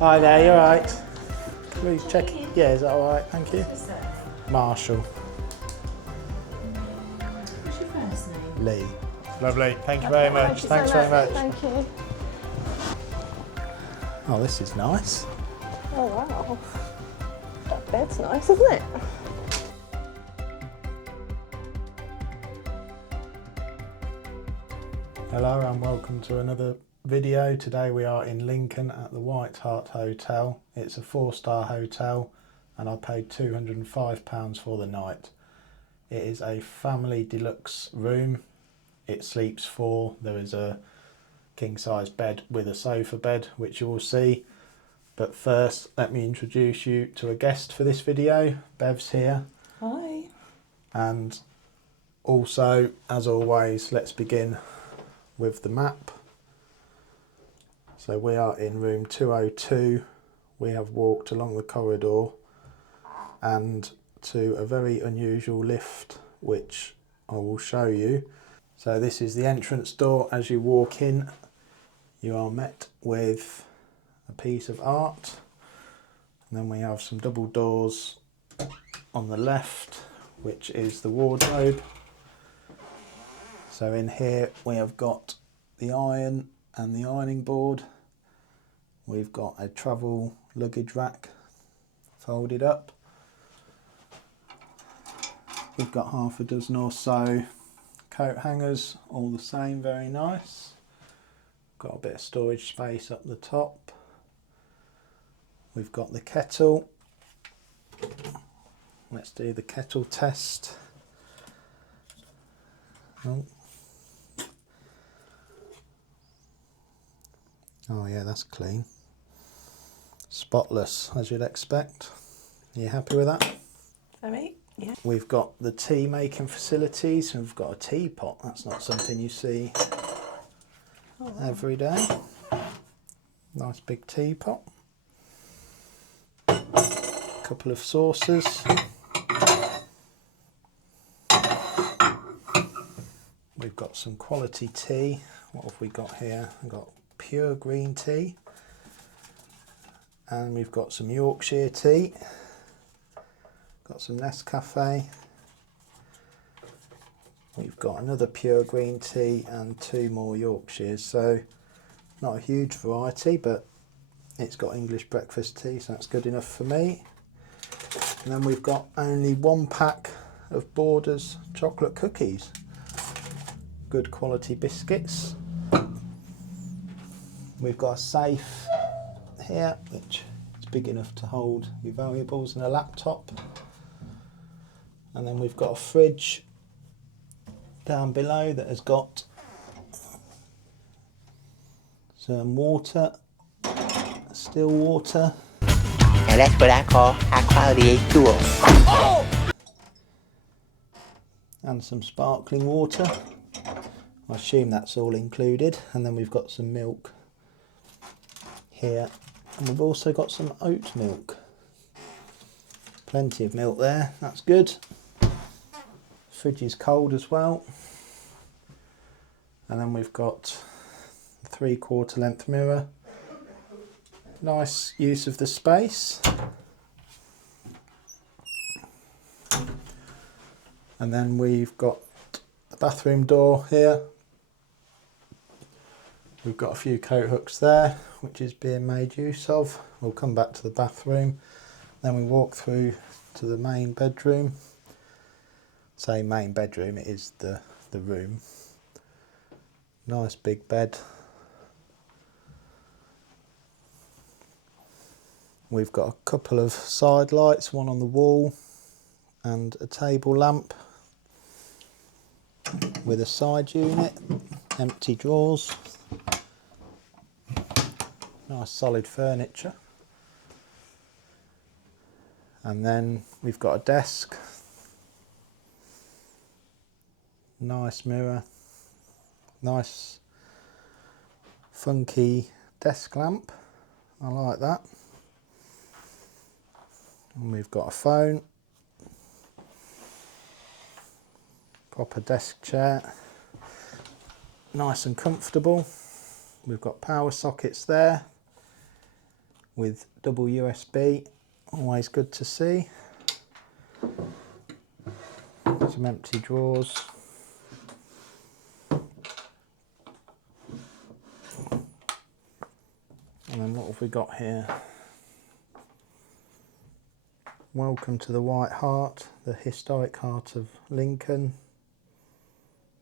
Hi there, you alright? Please check. Yeah, is that alright? Thank you. Marshall. What's your first name? Lee. Lovely. Thank you very much. Thanks very much. Thank you. Oh, this is nice. Oh wow. That bed's nice, isn't it? Hello and welcome to another video. Today we are in Lincoln at the White Hart Hotel. It's a 4-star hotel and I paid £205 for the night. It is a family deluxe room. It sleeps 4. There is a king size bed with a sofa bed, which you will see. But first, let me introduce you to a guest for this video. Bev's here. Hi. And also, as always, let's begin with the map. So we are in room 202. We have walked along the corridor and to a very unusual lift, which I will show you. So this is the entrance door. As you walk in, you are met with a piece of art. And then we have some double doors on the left, which is the wardrobe. So in here we have got the iron and the ironing board. We've got a travel luggage rack folded up. We've got half a dozen or so coat hangers, all the same, very nice. Got a bit of storage space up the top. We've got the kettle. Let's do the kettle test. Oh yeah, that's clean. Spotless, as you'd expect. Are you happy with that? For me? Yeah. We've got the tea making facilities. We've got a teapot. That's not something you see every day. Nice big teapot. A couple of saucers. We've got some quality tea. What have we got here? We've got pure green tea. And we've got some Yorkshire tea. Got some Nescafe. We've got another pure green tea and 2 more Yorkshires. So not a huge variety, but it's got English breakfast tea, so that's good enough for me. And then we've got only 1 pack of Borders chocolate cookies. Good quality biscuits. We've got a safe here, which is big enough to hold your valuables and a laptop. And then we've got a fridge down below that has got some water, still water. And that's what I call high quality H2O. And some sparkling water. I assume that's all included. And then we've got some milk here. And we've also got some oat milk. Plenty of milk there, that's good. Fridge is cold as well. And then we've got a 3/4 length mirror. Nice use of the space. And then we've got the bathroom door here. We've got a few coat hooks there, which is being made use of. We'll come back to the bathroom. Then we walk through to the main bedroom. Say main bedroom, it is the room. Nice big bed. We've got a couple of side lights, one on the wall and a table lamp with a side unit, empty drawers. Nice solid furniture. And then we've got a desk. Nice mirror. Nice funky desk lamp. I like that. And we've got a phone. Proper desk chair. Nice and comfortable. We've got power sockets there. with double USB, always good to see. Some empty drawers. And then what have we got here? Welcome to the White Hart, the historic heart of Lincoln.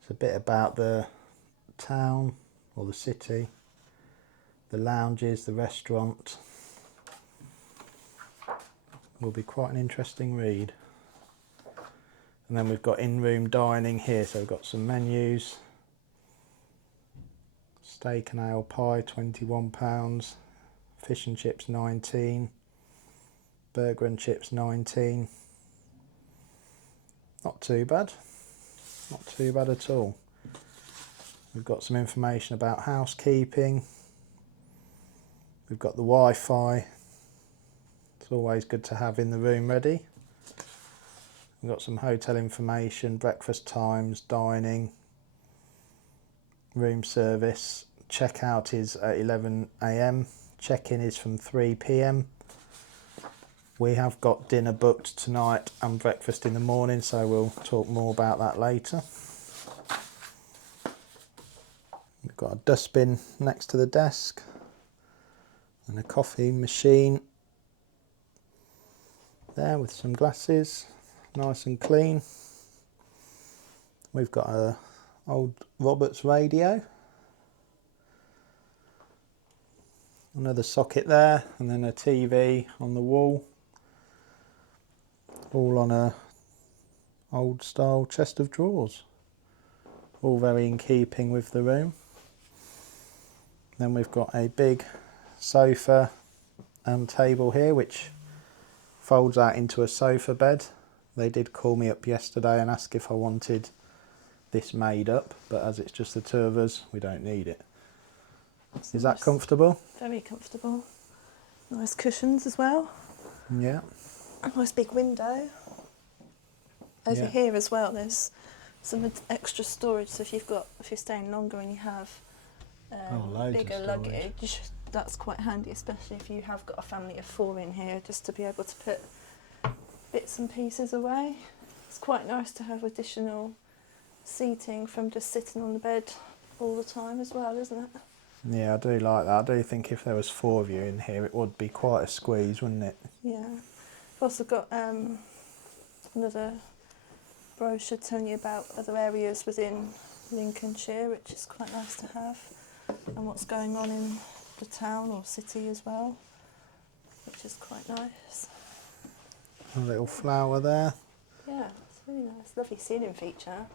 It's a bit about the town or the city, the lounges, the restaurant. Will be quite an interesting read. And then we've got in-room dining here, so we've got some menus. Steak and ale pie, £21. Fish and chips, 19. Burger and chips, 19. Not too bad. Not too bad at all. We've got some information about housekeeping. We've got the Wi-Fi. It's always good to have in the room ready. We've got some hotel information, breakfast times, dining, room service. Checkout is at 11 AM. Check-in is from 3 PM. We have got dinner booked tonight and breakfast in the morning, so we'll talk more about that later. We've got a dustbin next to the desk and a coffee machine there with some glasses, nice and clean. We've got a old Roberts radio, another socket there, and then a TV on the wall, all on a old style chest of drawers, all very in keeping with the room. Then we've got a big sofa and table here which folds out into a sofa bed. They did call me up yesterday and ask if I wanted this made up, but as it's just the two of us, we don't need it. Is that comfortable? Very comfortable. Nice cushions as well. Yeah. A nice big window. Over Yeah. here as well, there's some extra storage. So if you're staying longer and you have Loads of bigger storage. luggage, that's quite handy, especially if you have got a family of 4 in here, just to be able to put bits and pieces away. It's quite nice to have additional seating from just sitting on the bed all the time as well, isn't it? Yeah, I do like that. I do think if there was 4 of you in here, it would be quite a squeeze, wouldn't it? Yeah. I've also got another brochure telling you about other areas within Lincolnshire, which is quite nice to have, and what's going on in the town or city as well, which is quite nice. A little flower there. Yeah, it's really nice. Lovely ceiling feature.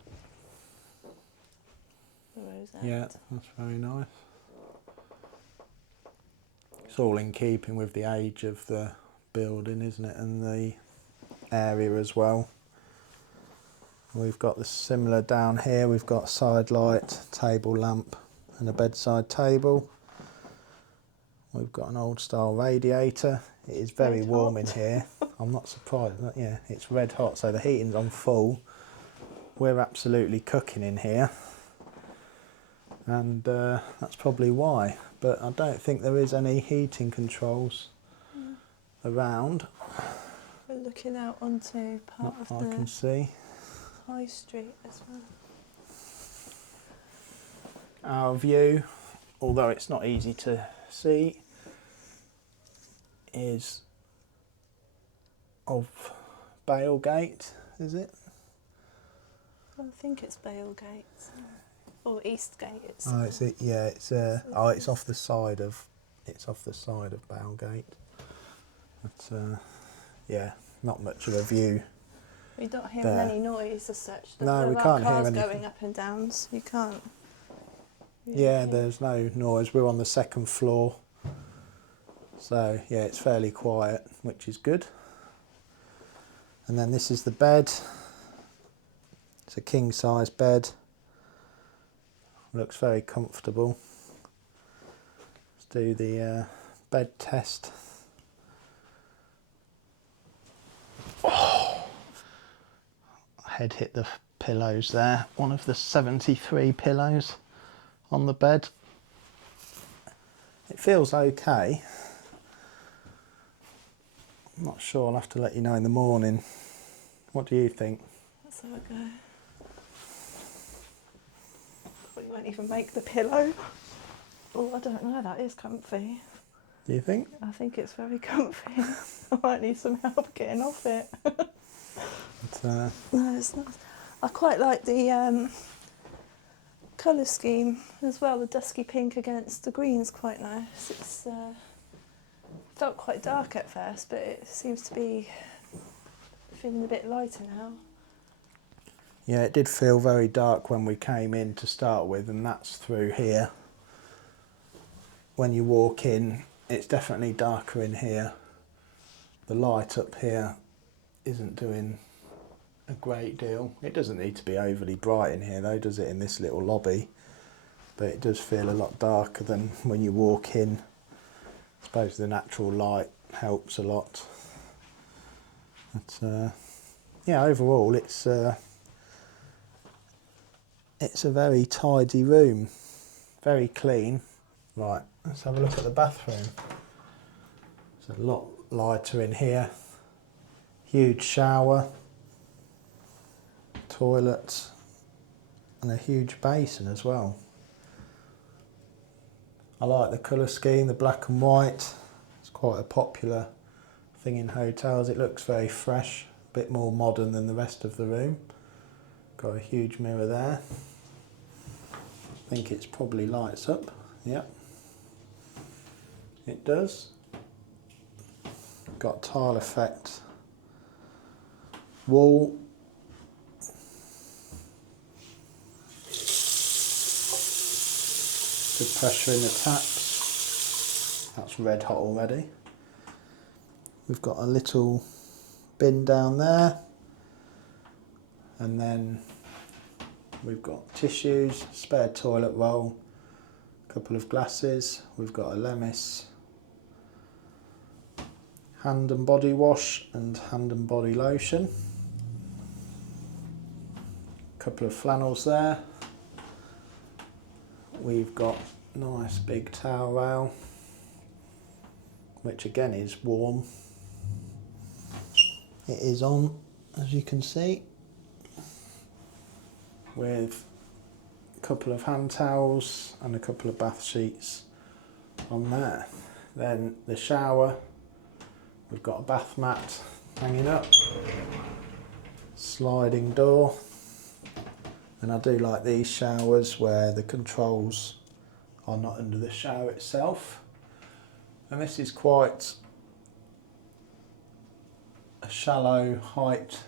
The rosette. Yeah, that's very nice. It's all in keeping with the age of the building, isn't it, and the area as well. We've got the similar down here. We've got side light, table lamp and a bedside table. We've got an old style radiator. It is very Red warm hot. in here. I'm not surprised. Yeah, it's red hot, so the heating's on full. We're absolutely cooking in here, and that's probably why. But I don't think there is any heating controls around. We're looking out onto part Not of that I can the see. high street as well. Our view, although it's not easy to see, is of Bailgate, is it? I think it's Bailgate or Eastgate. It's Oh, it's it. Yeah, it's off the side of Bailgate. But yeah, not much of a view. We don't hear there. any noise as such. No, we There are can't hear cars anything. going up and down, so you can't. really Yeah, hear. there's no noise. We're on the 2nd floor, so yeah, it's fairly quiet, which is good. And then this is the bed. It's a king size bed. Looks very comfortable. Let's do the bed test. Oh, head hit the pillows there. One of the 73 pillows on the bed. It feels okay. I'm not sure, I'll have to let you know in the morning. What do you think? Let's have a go. Probably won't even make the pillow. Oh, I don't know, that is comfy. Do you think? I think it's very comfy. I might need some help getting off it. But, No, it's not. I quite like the colour scheme as well. The dusky pink against the green's quite nice. It's felt quite dark at first, but it seems to be feeling a bit lighter now. yeah, it did feel very dark when we came in to start with, and that's through here. When you walk in, it's definitely darker in here. The light up here isn't doing a great deal. It doesn't need to be overly bright in here though, does it, in this little lobby? But it does feel a lot darker than when you walk in. I suppose the natural light helps a lot. But yeah, overall it's a very tidy room, very clean. Right, let's have a look at the bathroom. It's a lot lighter in here. Huge shower, toilet, and a huge basin as well. I like the colour scheme, the black and white. It's quite a popular thing in hotels. It looks very fresh, a bit more modern than the rest of the room. Got a huge mirror there. I think it's probably lights up. Yep, it does. Got tile effect. Wall. Good pressure in the taps. That's red hot already. We've got a little bin down there. And then we've got tissues, spare toilet roll, a couple of glasses. We've got a Lemis hand and body wash and hand and body lotion. A couple of flannels there. We've got a nice big towel rail, which again is warm. It is on, as you can see, with a couple of hand towels and a couple of bath sheets on there. Then the shower, we've got a bath mat hanging up, sliding door. And I do like these showers where the controls are not under the shower itself. And this is quite a shallow height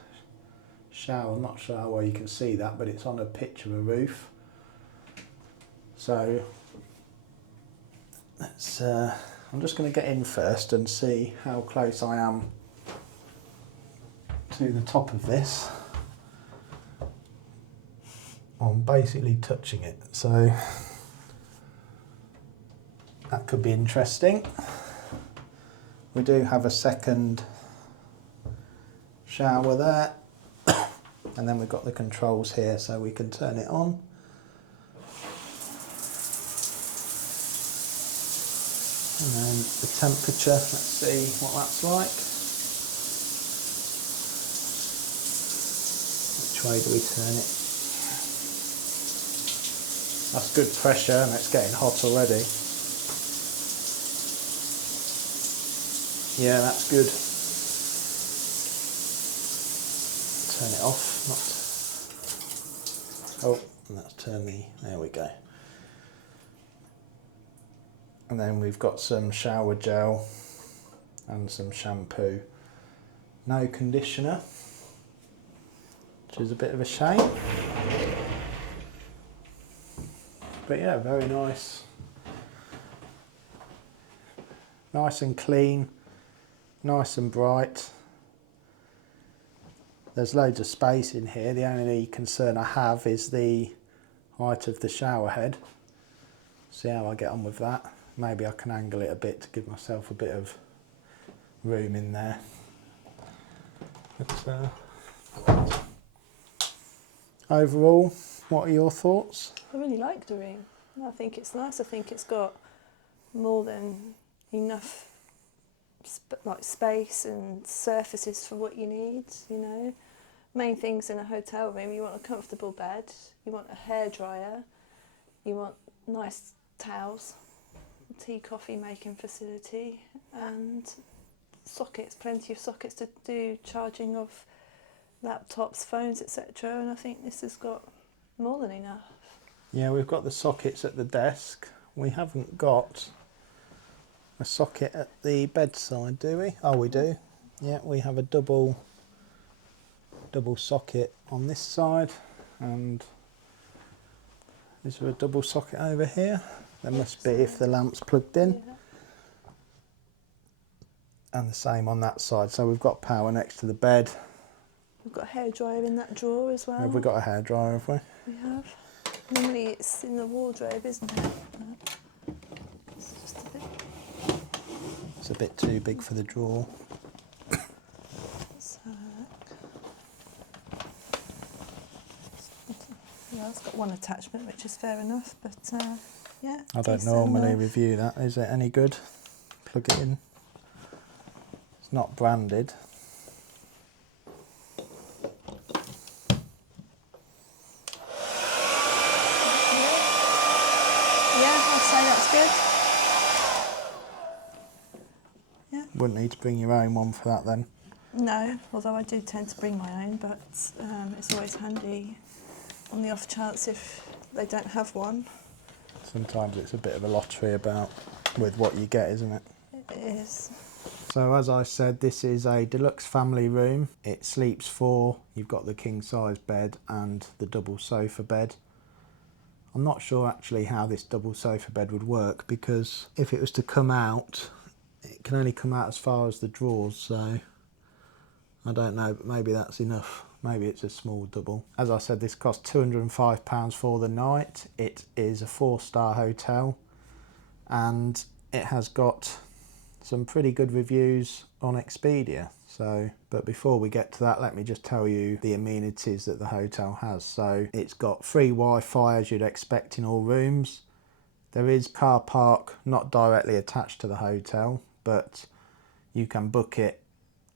shower. I'm not sure how well you can see that, but it's on a pitch of a roof. So let's, I'm just going to get in first and see how close I am to the top of this. I'm basically touching it, so that could be interesting. We do have a second shower there, and then we've got the controls here so we can turn it on. And then the temperature, let's see what that's like. Which way do we turn it? That's good pressure and it's getting hot already. Yeah, that's good. Turn it off. Not. Oh, and that's turned the. There we go. And then we've got some shower gel and some shampoo. No conditioner, which is a bit of a shame. But yeah, very nice. Nice and clean, nice and bright. There's loads of space in here. The only concern I have is the height of the shower head. See how I get on with that. Maybe I can angle it a bit to give myself a bit of room in there. But overall, what are your thoughts? I really like the room. I think it's nice. I think it's got more than enough like space and surfaces for what you need, you know. Main things in a hotel room, you want a comfortable bed, you want a hairdryer, you want nice towels, tea, coffee making facility, and sockets, plenty of sockets to do charging of laptops, phones, etc. And I think this has got more than enough. Yeah, we've got the sockets at the desk. We haven't got a socket at the bedside, do we? Oh, we do. Yeah, we have a double socket on this side, and is there a double socket over here? There must be if the lamp's plugged in. Yeah. And the same on that side. So we've got power next to the bed. We've got a hairdryer in that drawer as well. Have we got a hairdryer, have we? We have. Normally it's in the wardrobe, isn't it? It's just a bit. It's a bit too big for the drawer. So, yeah, it's got one attachment, which is fair enough, but yeah. I don't decent normally enough. review that. Is it any good? Plug it in. It's not branded. Yeah, I'd say that's good. Yeah. Wouldn't need to bring your own one for that then. No, although I do tend to bring my own, but it's always handy on the off chance if they don't have one. Sometimes it's a bit of a lottery about with what you get, isn't it? It is. So as I said, this is a deluxe family room. It sleeps 4. You've got the king size bed and the double sofa bed. I'm not sure actually how this double sofa bed would work, because if it was to come out, it can only come out as far as the drawers, so I don't know, but maybe that's enough. Maybe it's a small double. As I said, this cost £205 for the night. It is a 4-star hotel, and it has got some pretty good reviews on Expedia. So, but before we get to that, let me just tell you the amenities that the hotel has. So it's got free Wi-Fi as you'd expect in all rooms. There is car park not directly attached to the hotel, but you can book it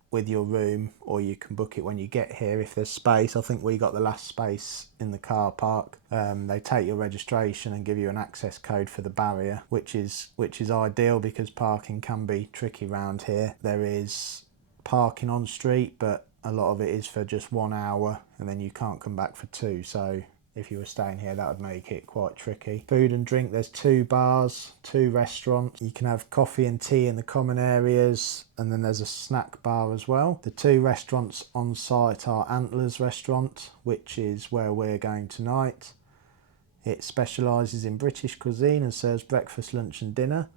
with your room, or you can book it when you get here if there's space. I think we got the last space in the car park. They take your registration and give you an access code for the barrier, which is ideal because parking can be tricky around here. There is parking on street, but a lot of it is for just 1 hour, and then you can't come back for 2. So if you were staying here, that would make it quite tricky. Food and drink, there's 2 bars, 2 restaurants. You can have coffee and tea in the common areas, and then there's a snack bar as well. The 2 restaurants on site are Antlers Restaurant, which is where we're going tonight. It specialises in British cuisine and serves breakfast, lunch and dinner.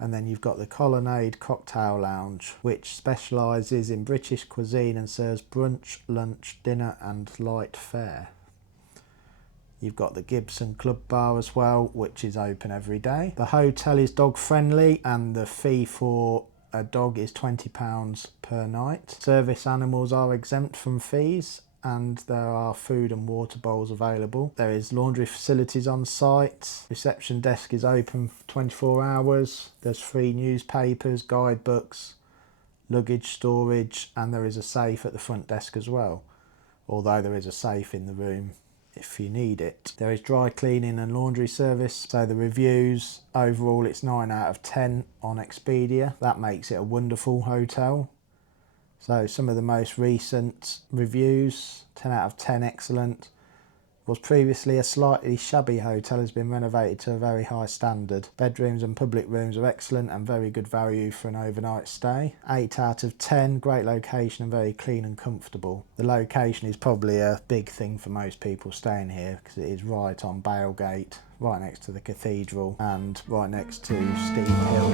And then you've got the Colonnade Cocktail Lounge, which specialises in British cuisine and serves brunch, lunch, dinner and light fare. You've got the Gibson Club Bar as well, which is open every day. The hotel is dog friendly, and the fee for a dog is £20 per night. Service animals are exempt from fees, and there are food and water bowls available. There is laundry facilities on site. Reception desk is open for 24 hours. There's free newspapers, guidebooks, luggage storage, and there is a safe at the front desk as well, although there is a safe in the room if you need it. There is dry cleaning and laundry service. So the reviews, overall it's 9 out of 10 on Expedia. That makes it a wonderful hotel. So some of the most recent reviews, 10 out of 10 excellent. Was previously a slightly shabby hotel, has been renovated to a very high standard. Bedrooms and public rooms are excellent and very good value for an overnight stay. 8 out of 10, great location and very clean and comfortable. The location is probably a big thing for most people staying here because it is right on Bailgate, right next to the cathedral and right next to Steep Hill.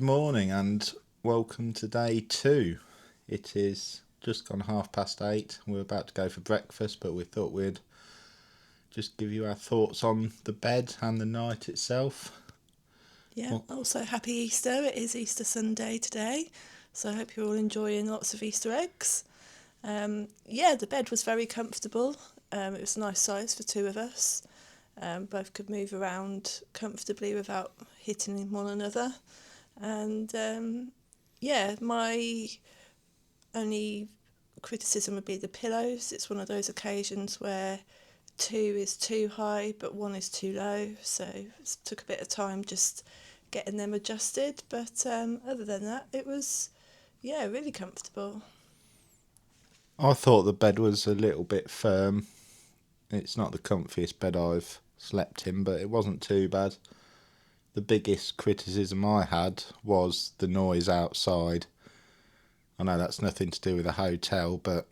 Good morning and welcome to day 2. It is just gone 8:30. We're about to go for breakfast, but we thought we'd just give you our thoughts on the bed and the night itself. Yeah, also happy Easter. It is Easter Sunday today, so I hope you're all enjoying lots of Easter eggs. The bed was very comfortable. It was a nice size for 2 of us. Both could move around comfortably without hitting one another. And my only criticism would be the pillows. It's one of those occasions where 2 is too high but 1 is too low, so it took a bit of time just getting them adjusted, but other than that it was really comfortable. I thought the bed was a little bit firm. It's not the comfiest bed I've slept in, but it wasn't too bad. The biggest criticism I had was the noise outside. I know that's nothing to do with a hotel, but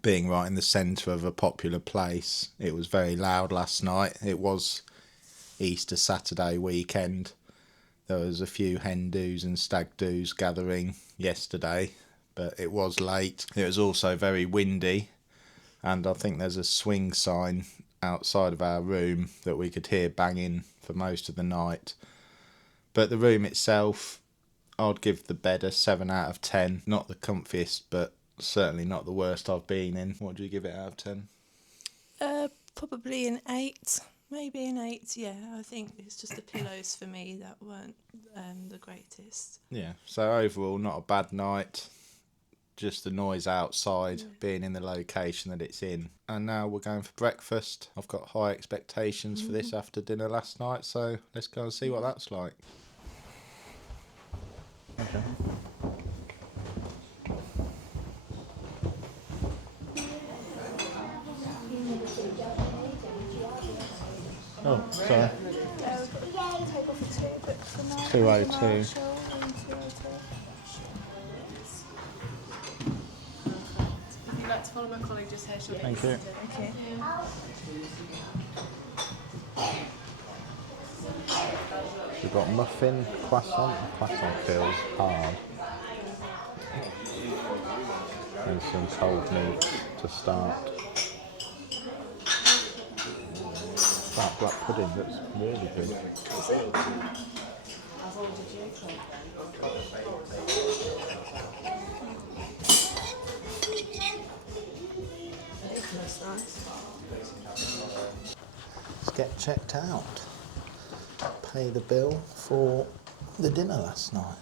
being right in the centre of a popular place, it was very loud last night. It was Easter Saturday weekend. There was a few hen doos and stag doos gathering yesterday, but it was late. It was also very windy, and I think there's a swing sign outside of our room that we could hear banging for most of the night. But the room itself, I'd give the bed a 7 out of 10. Not the comfiest, but certainly not the worst I've been in. What do you give it out of 10? Probably an 8, maybe an 8. Yeah, I think it's just the pillows for me that weren't the greatest. Yeah, so overall not a bad night. Just the noise outside, being in the location that it's in. And now we're going for breakfast. I've got high expectations for this after dinner last night, so let's go and see what that's like. Okay. Oh, sorry. Table for 2, but for now 202. If you'd like to follow my colleague just here, she'll Thank you. Okay. We've got muffin, croissant. Croissant feels hard. And some cold meat to start. That black pudding looks really good. That's nice. Let's get checked out. Pay the bill for the dinner last night.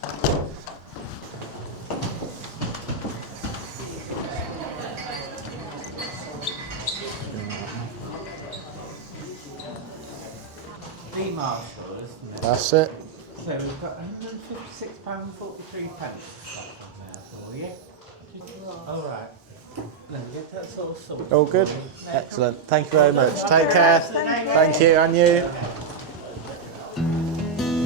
Marshall, isn't it? That's it. So we've got £156.43 for you. All right. Let me get that sort of sorted. All good? Excellent. Thank you very much. Take care. Thank you, and you.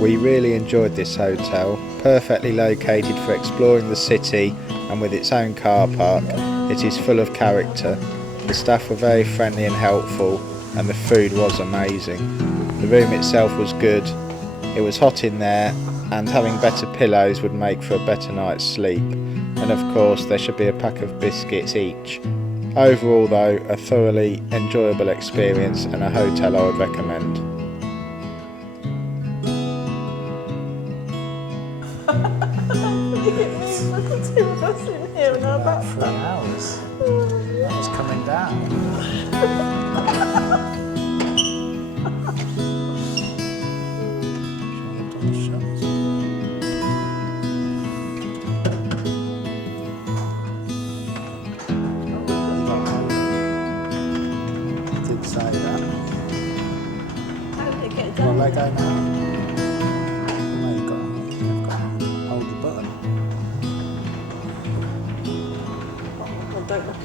We really enjoyed this hotel. Perfectly located for exploring the city, and with its own car park, it is full of character. The staff were very friendly and helpful, and the food was amazing. The room itself was good. It was hot in there, and having better pillows would make for a better night's sleep. And of course there should be a pack of biscuits each. Overall though, a thoroughly enjoyable experience and a hotel I would recommend. Look at 2 of us in here and our back. 3 hours. That was coming down. Did say that. How did it get Well, done? let go now. No, you've got to hold the button. Oh, don't look at